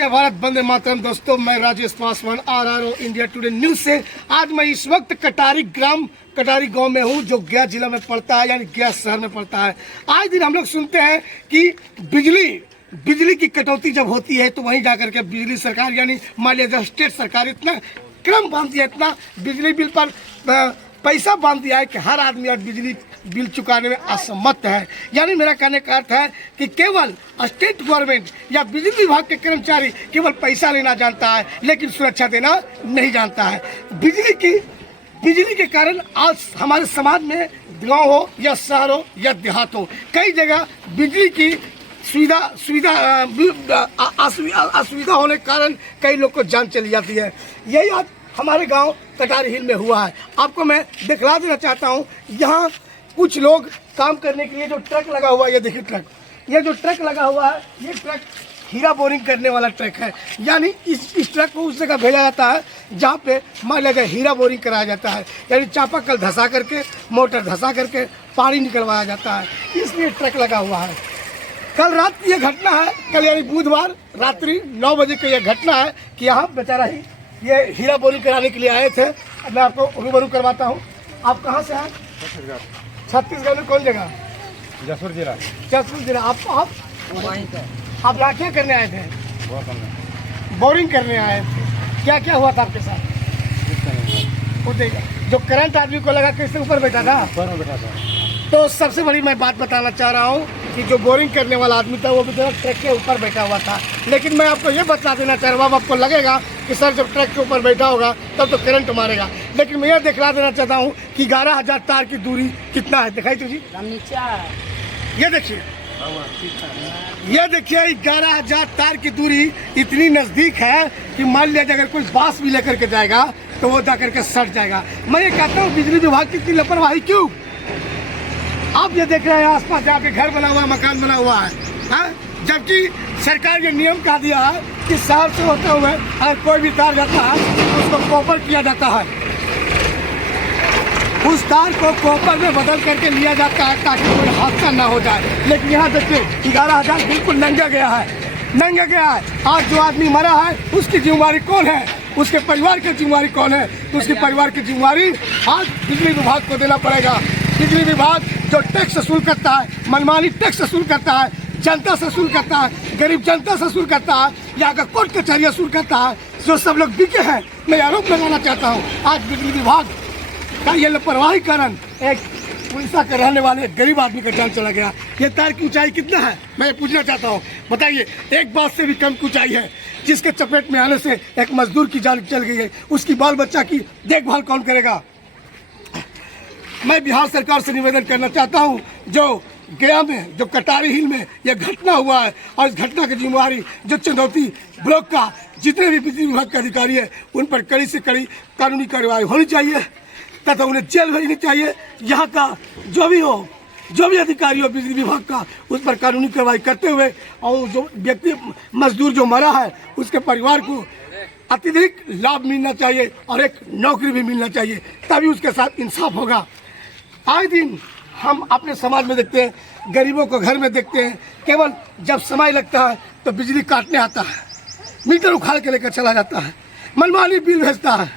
जय भारत, वंदे मातरम। दोस्तों, मैं Rajesh Paswan RRO India today news से। आज मैं इस वक्त कटारी गांव में हूं, जो गया जिला में पड़ता है, यानी गया शहर में पड़ता है। आज दिन हम लोग सुनते हैं कि बिजली की कटौती जब होती है तो वहीं जाकर के बिजली सरकार, यानी मान लीजिए स्टेट सरकार इतना क्रम बांध दिया, इतना बिजली बिल पर पैसा बांध दिया है कि हर आदमी आज बिजली बिल चुकाने में असमर्थ है। यानी मेरा कहने का अर्थ है कि केवल स्टेट गवर्नमेंट या बिजली विभाग के कर्मचारी केवल पैसा लेना जानता है, लेकिन सुरक्षा देना नहीं जानता है। बिजली के कारण आज हमारे समाज में, गांव हो या शहर हो या देहात हो, कई जगह बिजली की असुविधा होने के कारण कई लोग को जान चली जाती है। यही आज हमारे गांव कटारी हिल में हुआ है। आपको मैं दिखला देना चाहता हूं। यहाँ कुछ लोग काम करने के लिए जो ट्रक लगा हुआ है, ये देखिए ट्रक, ये जो ट्रक लगा हुआ है, ये ट्रक हीरा बोरिंग करने वाला ट्रक है। यानी इस ट्रक को उस जगह भेजा जाता है जहाँ पे मान लीजिए हीरा बोरिंग कराया जाता है, यानी चापाकल धंसा करके, मोटर धंसा करके पानी निकलवाया जाता है, इसलिए ट्रक लगा हुआ है। कल रात की यह घटना है, कल यानी बुधवार रात्रि 9 बजे की यह घटना है कि यहाँ बेचारा ही ये हीरा बोरिंग कराने के लिए आए थे। मैं आपको रूबरू करवाता हूँ। आप कहाँ से आए? छत्तीसगढ़ में कौन जगह? जसपुर जिला। जसपुर जिला। आप यहाँ क्या करने आए थे? बोरिंग करने आए थे। क्या क्या हुआ था आपके साथ? जो करंट आदमी को लगा, किससे ऊपर बैठा था? ऊपर में बैठा था। तो सबसे बड़ी मैं बात बताना चाह रहा हूँ कि जो बोरिंग करने वाला आदमी था वो भी ट्रक के ऊपर बैठा हुआ था। लेकिन मैं आपको ये बता देना चाह रहा हूँ, आपको लगेगा कि सर जब ट्रक के ऊपर बैठा होगा तब तो करंट मारेगा, लेकिन मैं ये दिखला देना चाहता हूँ कि 11,000 तार की दूरी कितना है। दिखाई तुझी, ये देखिए, ये देखिए 11,000 तार की दूरी इतनी नज़दीक है कि मान लीजिए अगर कोई बांस भी लेकर के जाएगा तो वो जाकर के सट जाएगा। मैं ये कहता हूँ बिजली विभाग की इतनी लापरवाही क्यों? आप ये देख रहे हैं आसपास जहाँ पे घर बना हुआ है, मकान बना हुआ है, जबकि सरकार ये नियम कहा दिया है कि शहर से होते हुए अगर कोई भी तार जाता है तो उसको कॉपर किया जाता है, उस तार को कॉपर में बदल करके लिया जाता है ताकि कोई हादसा ना हो जाए। लेकिन यहाँ देखिए 11,000 बिल्कुल नंगा गया है। आज जो आदमी मरा है उसकी जिम्मेवारी कौन है? उसके परिवार की जिम्मेवारी कौन है? तो उसके परिवार की जिम्मेवारी आज बिजली विभाग को देना पड़ेगा। बिजली विभाग जो टैक्स वसूल करता है, मनमानी टैक्स वसूल करता है, जनता से वसूल करता है, गरीब जनता से वसूल करता है, यहाँ का कोर्ट कचहरी वसूल करता है, जो सब लोग बिके हैं। मैं आरोप लगाना चाहता हूँ आज बिजली विभाग का ये लापरवाही कारण एक उड़ीसा के रहने वाले गरीब आदमी का जान चला गया। ये तार की ऊंचाई कितना है मैं पूछना चाहता हूँ, बताइए। एक बात से भी कम की ऊंचाई है, जिसके चपेट में आने से एक मजदूर की जान चल गई है। उसकी बाल बच्चा की देखभाल कौन करेगा? मैं बिहार सरकार से निवेदन करना चाहता हूं, जो गया में, जो कटारी हिल में यह घटना हुआ है, और इस घटना की जिम्मेवारी जो चंदौती ब्लॉक का जितने भी बिजली विभाग के अधिकारी है उन पर कड़ी से कड़ी कानूनी कार्रवाई होनी चाहिए तथा उन्हें जेल भेजनी चाहिए। यहाँ का जो भी अधिकारी हो बिजली विभाग का, उस पर कानूनी कार्रवाई करते हुए, और जो व्यक्ति मजदूर जो मरा है उसके परिवार को अत्यधिक लाभ मिलना चाहिए और एक नौकरी भी मिलना चाहिए, तभी उसके साथ इंसाफ होगा। आए दिन हम अपने समाज में देखते हैं, गरीबों को घर में देखते हैं, केवल जब समय लगता है तो बिजली काटने आता है, मीटर उखाड़ के लेकर चला जाता है, मनमानी बिल भेजता है,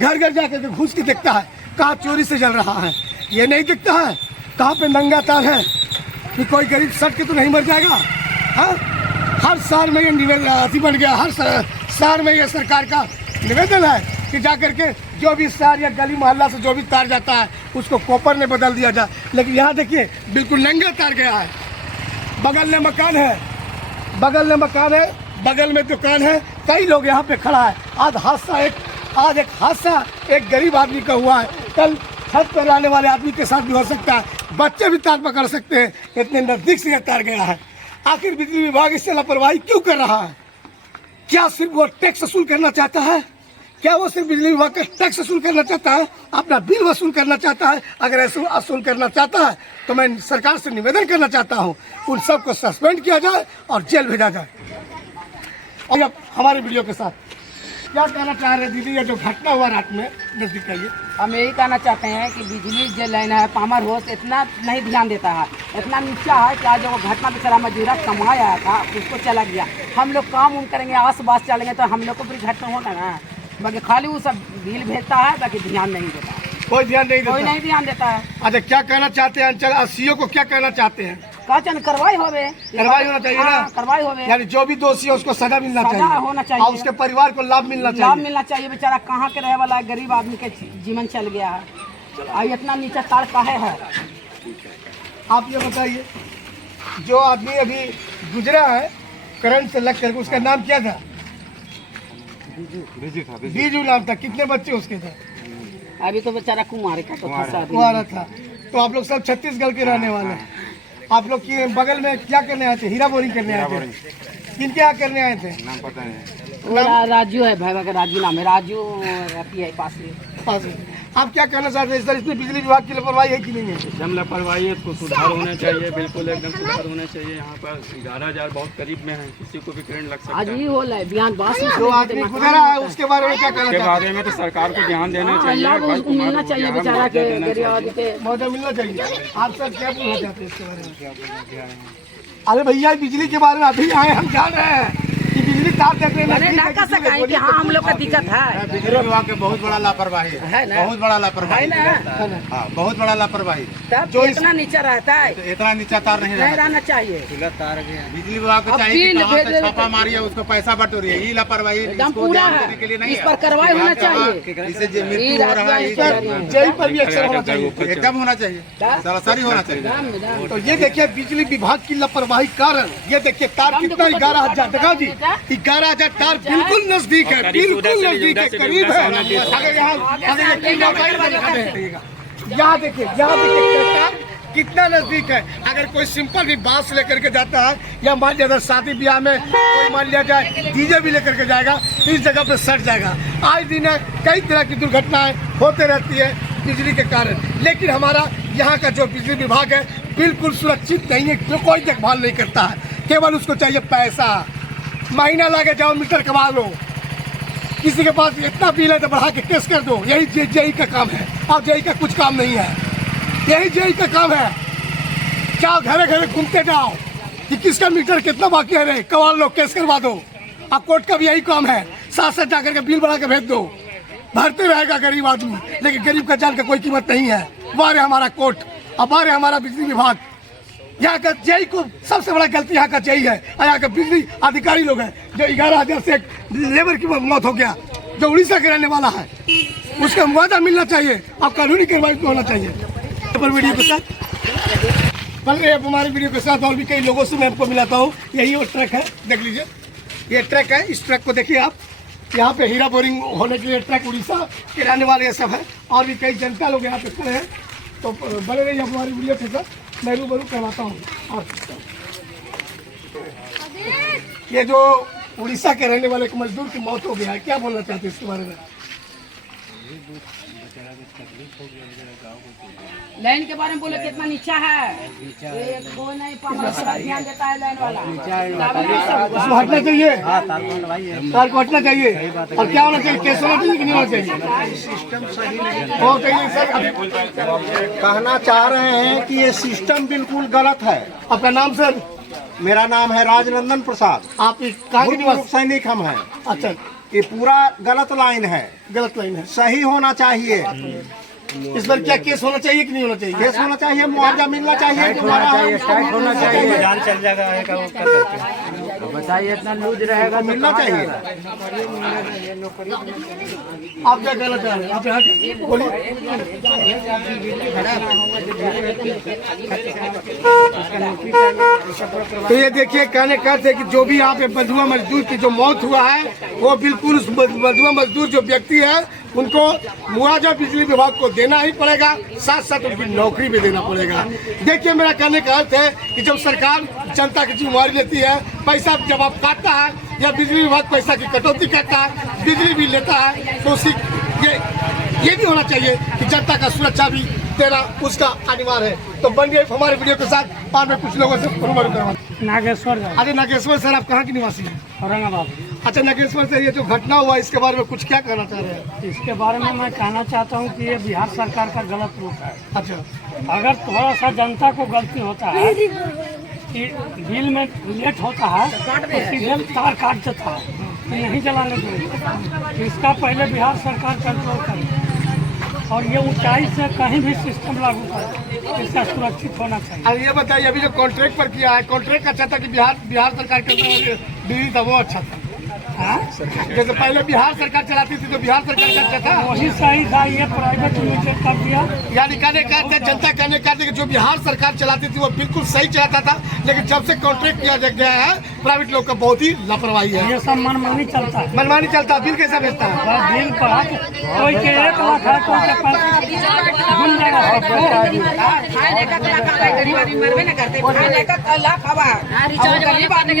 घर घर जाकर के घुस के देखता है कहाँ चोरी से जल रहा है। ये नहीं दिखता है कहाँ पे नंगा तार है कि कोई गरीब सट के तो नहीं मर जाएगा। हर शहर में ये अति बन गया, हर शहर में ये सरकार का निवेदन है कि जाकर के जो भी शहर या गली मोहल्ला से जो भी तार जाता है उसको कॉपर में बदल दिया जाए। लेकिन यहाँ देखिए बिल्कुल नंगा तार गया है। बगल में मकान है, बगल में दुकान है, कई लोग यहाँ पे खड़ा है। आज एक हादसा एक गरीब आदमी का हुआ है, कल छत पर रहने वाले आदमी के साथ भी हो सकता है, बच्चे भी तार पकड़ सकते हैं, इतने नजदीक से तार गया है। आखिर बिजली विभाग इससे लापरवाही क्यों कर रहा है? क्या सिर्फ वो टैक्स वसूल करना चाहता है? क्या वो सिर्फ बिजली विभाग का टैक्स वसूल करना चाहता है, अपना बिल वसूल करना चाहता है? अगर ऐसा वसूल करना चाहता है तो मैं सरकार से निवेदन करना चाहता हूं उन सबको सस्पेंड किया जाए और जेल भेजा जाए। और अब हमारे वीडियो के साथ क्या कहना चाह रहे दीदी, ये जो घटना हुआ रात में नजदीक का, ये हम यही कहना चाहते हैं कि बिजली जो लाइन है पामर हाउस इतना नहीं ध्यान देता है, इतना नीचा है कि आज जो घटना बेचारा मजदूरा कमाया था उसको चला गया। हम लोग काम उम करेंगे, आस पास चलेंगे तो हम लोग को भी घटना होना ना, बाकी खाली वो सब बिल भेजता है, बाकी ध्यान नहीं देता है, कोई ध्यान नहीं कोई देता। नहीं ध्यान देता है। अच्छा, क्या कहना चाहते हैं अंचल सीओ को, क्या कहना चाहते हैं? कहते कार्रवाई होवे, कार्रवाई होना चाहिए ना, कार्रवाई होवे, यानी जो भी दोषी है उसको सजा मिलना सजा चाहिए, होना चाहिए। और उसके परिवार को लाभ मिलना लाभ चाहिए। मिलना चाहिए। बेचारा कहाँ के रहे वाला है, गरीब आदमी के जीवन चल गया है, आई इतना नीचा तार काहे है। आप ये बताइए, जो आदमी अभी गुजरा है करंट से लग करके, उसका नाम क्या था? बीजू नाम था। कितने बच्चे उसके थे? अभी तो बेचारा कुमार का तो फंसा दिया। कुआरा था। तो आप लोग सब छत्तीसगढ़ के रहने वाले हैं। आप लोग की बगल में क्या करने आए थे? हीरा बोरिंग करने आए थे। किनके यहाँ करने आए थे? नाम पता नहीं। राजू है, भाई का राजू नाम है, राजू है पास में। आप क्या कहना चाहते हैं सर, इसमें बिजली विभाग की लापरवाही है कि नहीं है? एकदम लापरवाही है, इसको सुधार होना चाहिए, बिल्कुल एकदम सुधार होना चाहिए। यहाँ पर 11,000 बहुत करीब में है, किसी को भी करंट लग सकता आज है। ही हो रहा है बयान बात जो आदमी गुजरा है उसके बारे में क्या कहना इसके चाहते बारे में तो सरकार को ध्यान देना चाहिए, लाभ उसको मिलना चाहिए, बेचारा के गरीब आदमी के। हैं? मौका मिलना चाहिए। आप सर क्या बोलना चाहते हैं इसके बारे में? अरे भैया, बिजली के बारे में अभी आए, हम जान रहे हैं कि बिजली तार देखने मैंने ना कह सका है कि हाँ हम लोग का दिक्कत है। बिजली विभाग के बहुत बड़ा लापरवाही है ना? बहुत बड़ा है लापरवाही ना? हाँ, बहुत बड़ा लापरवाही। तब जो इतना नीचा रहता है, तो इतना नीचा तार नहीं नहीं रहना। रहना चाहिए। बिजली विभाग को अब चाहिए कि बिल कहाँ से भेज- छापा मारी है, उसको पैसा बटोरिए। ये लापरवाही एकदम इसको पूरा ध्यान है, देने के लिए नहीं इस है। पर कार्रवाई होना यहाँ चाहिए। इससे जो मृत्यु हो रहा है, जेल पर भी एक्शन होना चाहिए। एकदम होना चाहिए, सरासरी होना चाहिए। दाम में दाम। तो ये देखिए बिजली विभाग की लापरवाही कारण, ये देखिए तार कितना 11,000, देखा जी 11,000 तार बिल्कुल नजदीक है, बिल्कुल नजदीक है, करीब है। अगर यहाँ यहाँ देखिए तार कितना नजदीक है। अगर कोई सिंपल भी बांस लेकर के जाता है, या मान लिया शादी ब्याह में कोई मान लिया जाए डीजे भी लेकर के जाएगा, तो इस जगह पे सट जाएगा। आज दिन कई तरह की दुर्घटनाएं होते रहती है बिजली के कारण, लेकिन हमारा यहाँ का जो बिजली विभाग है बिल्कुल सुरक्षित नहीं है, जो कोई देखभाल नहीं करता है। केवल उसको चाहिए पैसा, महीना लगे जाओ मीटर कमा लो, किसी के पास इतना बिल है तो बढ़ा के केस कर दो। यही जेई का काम है, और जेई का कुछ काम नहीं है, यही जेई का काम है। जाओ घरे घरे घूमते जाओ कि किसका मीटर कितना बाकी है रे, कमा लो, केस करवा दो। अब कोर्ट का भी यही काम है, साथ साथ जाकर के बिल बढ़ा के भेज दो। भरते रहेगा गरीब आदमी, लेकिन गरीब का जान का कोई कीमत नहीं है। बारे हमारा कोर्ट, अब बारे हमारा बिजली विभाग। यहाँ का जेई को सबसे बड़ा गलती यहाँ का जेई है, और यहाँ का बिजली अधिकारी लोग हैं। जो 11,000 से एक लेबर की मौत हो गया, जो उड़ीसा के रहने वाला है, उसका मुआवजा मिलना चाहिए, और कानूनी कार्रवाई होना चाहिए। पर वीडियो के साथ बन रहे हमारे वीडियो के साथ और भी कई लोगों से मैं आपको मिलाता हूँ। यही वो ट्रक है, देख लीजिए, ये ट्रक है। इस ट्रक को देखिए आप, यहाँ पे हीरा बोरिंग होने के लिए ट्रक उड़ीसा के रहने वाले ये सब है, और भी कई जनता लोग यहाँ पे खड़े हैं। तो बने रहिए हमारी वीडियो के साथ, मैं रूबरू करवाता हूँ। और ये जो उड़ीसा के रहने वाले एक मजदूर की मौत हो गया है, क्या बोलना चाहते हैं इसके बारे में? लाइन के बारे में बोले कितना नीचा है, कोई नहीं ध्यान देता है लाइन वाला। इसको हटना चाहिए, तार को हटना चाहिए। और क्या होना चाहिए, केस होना चाहिए कि नहीं होना चाहिए? सिस्टम सही नहीं हो चाहिए सर। कहना चाह रहे हैं कि ये सिस्टम बिल्कुल गलत है। आपका नाम सर? मेरा नाम है राजनंदन प्रसाद, आप कहाँ के निवासी? सैनिक हम हैं। अच्छा, ये पूरा गलत लाइन है, गलत लाइन है। सही होना चाहिए। इस पर क्या केस होना चाहिए कि नहीं होना चाहिए? केस होना चाहिए, मुआवजा मिलना चाहिए, जो मरा है उसको मिलना चाहिए, जान चल जाएगा, बताइए इतना लूज रहेगा तो मिलना चाहिए। आप क्या कहना चाह रहे हैं? आप यहाँ के बोलिए। तो ये देखिए, कहने का थे कि जो भी यहाँ पे बंधुआ मजदूर की जो मौत हुआ है, वो बिल्कुल उस बंधुआ मजदूर जो व्यक्ति है उनको मुआवजा बिजली विभाग को देना ही पड़ेगा, साथ साथ उनकी नौकरी भी देना पड़ेगा। देखिए, मेरा कहने का अर्थ है कि जब सरकार जनता की जिम्मेवारी लेती है, पैसा जब आप काटता है, या बिजली विभाग पैसा की कटौती करता है, बिजली भी लेता है, तो उसी ये भी होना चाहिए कि जनता का सुरक्षा भी देना उसका अनिवार्य है। तो बन गए हमारे वीडियो के साथ, और मैं कुछ लोगों से रूबरू करवा। नागेश्वर अरे नागेश्वर सर, आप कहाँ के निवासी हैं? औरंगाबाद। अच्छा नागेश्वर से ये जो घटना हुआ इसके बारे में कुछ क्या कहना चाह रहे हैं? इसके बारे में मैं कहना चाहता हूँ कि ये बिहार सरकार का गलत रूप है। अच्छा, अगर थोड़ा सा जनता को गलती होता है कि बिल में लेट होता है तो सीधे तार काट देता है कि नहीं जलाने देंगे। इसका पहले बिहार सरकार कंट्रोल करे और ये ऊंचाई से कहीं भी सिस्टम लागू करे, इसका सुरक्षित होना चाहिए। अब ये बताइए अभी जो कॉन्ट्रैक्ट पर किया है, कॉन्ट्रैक्ट अच्छा था कि बिहार सरकार के बिजली था वो अच्छा था? हाँ? जैसे पहले बिहार सरकार चलाती थी तो बिहार सरकार का अच्छा था, वही सही था, ये प्राइवेट लिमिटेड कर दिया। यानी कहने का अर्थ है, जनता कहने का अर्थ है कि जो बिहार सरकार चलाती थी वो बिल्कुल सही चलाता था, लेकिन जब से कॉन्ट्रैक्ट किया गया है प्राइवेट लोग का बहुत ही लापरवाही है। ये सब मनमानी चलता है। मनमानी चलता है। बिल कैसा बेचता है? बस बिल पर कोई के 1 लाख है, कोई के 5 मिल जाएगा सबको। गरीब आदमी मरबे न करते, लाख हवा गरीब आदमी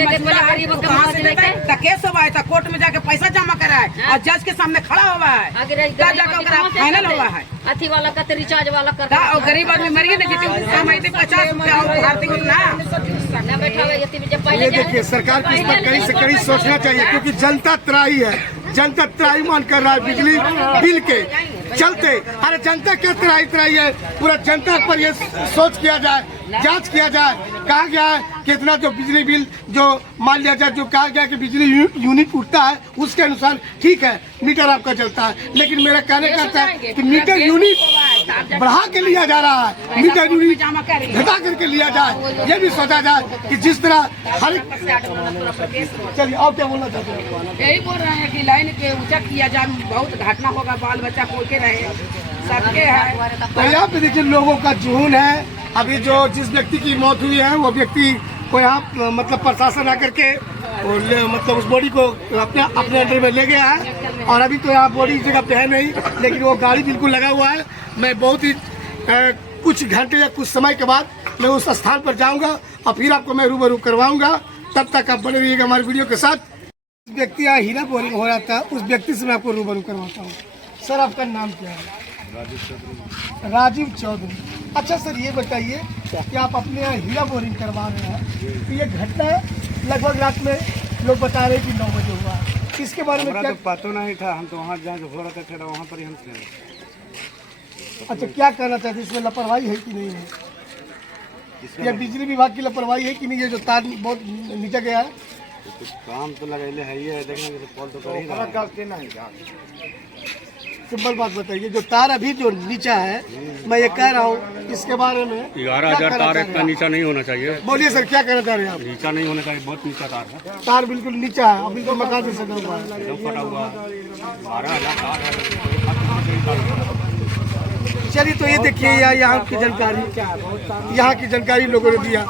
केस हुआ है, कोर्ट में जाके पैसा जमा करा है और जज के सामने खड़ा हुआ है, जाकर फाइनल हुआ है। अथी वाला करते, रिचार्ज वाला करते, और गरीब आदमी मर गए ना, 50 रुपया भारतीय उतना बैठावे ये देखिए सरकार को इस पर कड़ी से कड़ी सोचना चाहिए, क्योंकि जनता त्राही है, जनता त्राहीमान कर रहा है बिजली बिल के चलते। अरे जनता क्या त्राही है, पूरा जनता पर ये सोच किया जाए, जांच किया जाए, कहा गया है कितना जो बिजली बिल जो मान लिया जाए, जो कहा गया कि बिजली यूनिट उठता है उसके अनुसार ठीक है मीटर आपका चलता है, लेकिन मेरा कहने का है कि मीटर यूनिट बढ़ा के लिया जा रहा है, मीटर यूनिट घटा करके लिया जाए, ये भी सोचा जाए कि जिस तरह हर एक। चलिए और क्या बोलना चाहते हैं? यही बोल रहे हैं कि लाइन के ऊंचा किया जाए, बहुत घटना होगा, बाल बच्चा कोल के रहे सबके है। तो यहाँ पे देखिए लोगों का जुनून है। अभी जो जिस व्यक्ति की मौत हुई है वो व्यक्ति को यहाँ मतलब प्रशासन आकर के मतलब उस बॉडी को अपने अंडर में ले गया है, और अभी तो यहाँ बॉडी जगह पे है नहीं, लेकिन वो गाड़ी बिल्कुल लगा हुआ है। मैं बहुत ही कुछ घंटे या कुछ समय के बाद मैं उस स्थान पर जाऊंगा और फिर आपको मैं रूबरू करवाऊंगा। तब तक आप बने रहिएगा हमारे वीडियो के साथ। व्यक्ति यहाँ हीरा बोरिंग हो रहा था, उस व्यक्ति से मैं आपको रूबरू करवाता हूँ। सर आपका नाम क्या है? राजीव चौधरी। अच्छा सर ये बताइए कि आप अपने यहाँ हीरा बोरिंग करवा रहे हैं, तो ये घटना लगभग रात में लोग बता रहे हैं कि 9 बजे हुआ, इसके बारे में क्या? तो पता नहीं था, हम तो वहाँ जहाँ हो रहा था वहाँ पर ही हम। अच्छा क्या कहना चाहते, इसमें लापरवाही है कि नहीं है, या बिजली विभाग की लापरवाही है कि नहीं? ये जो तार बहुत नीचे गया है, काम तो लगे है ही है, देखेंगे तो कॉल तो कर ही रहा है। सिंपल बात बताइए, जो तार अभी जो नीचा है, मैं ये कह रहा हूँ इसके बारे में 11,000 तार इतना नीचा नहीं होना चाहिए। बोलिए सर क्या कहना चाह रहे हैं आप? नीचा नहीं होना चाहिए, बहुत नीचा तार है, तार बिल्कुल नीचा है, अभी तो मकान से सटा हुआ है, एकदम फटा हुआ 12,000 तार है। चलिए तो ये देखिए यहाँ की जानकारी, यहाँ की जानकारी लोगों ने दिया।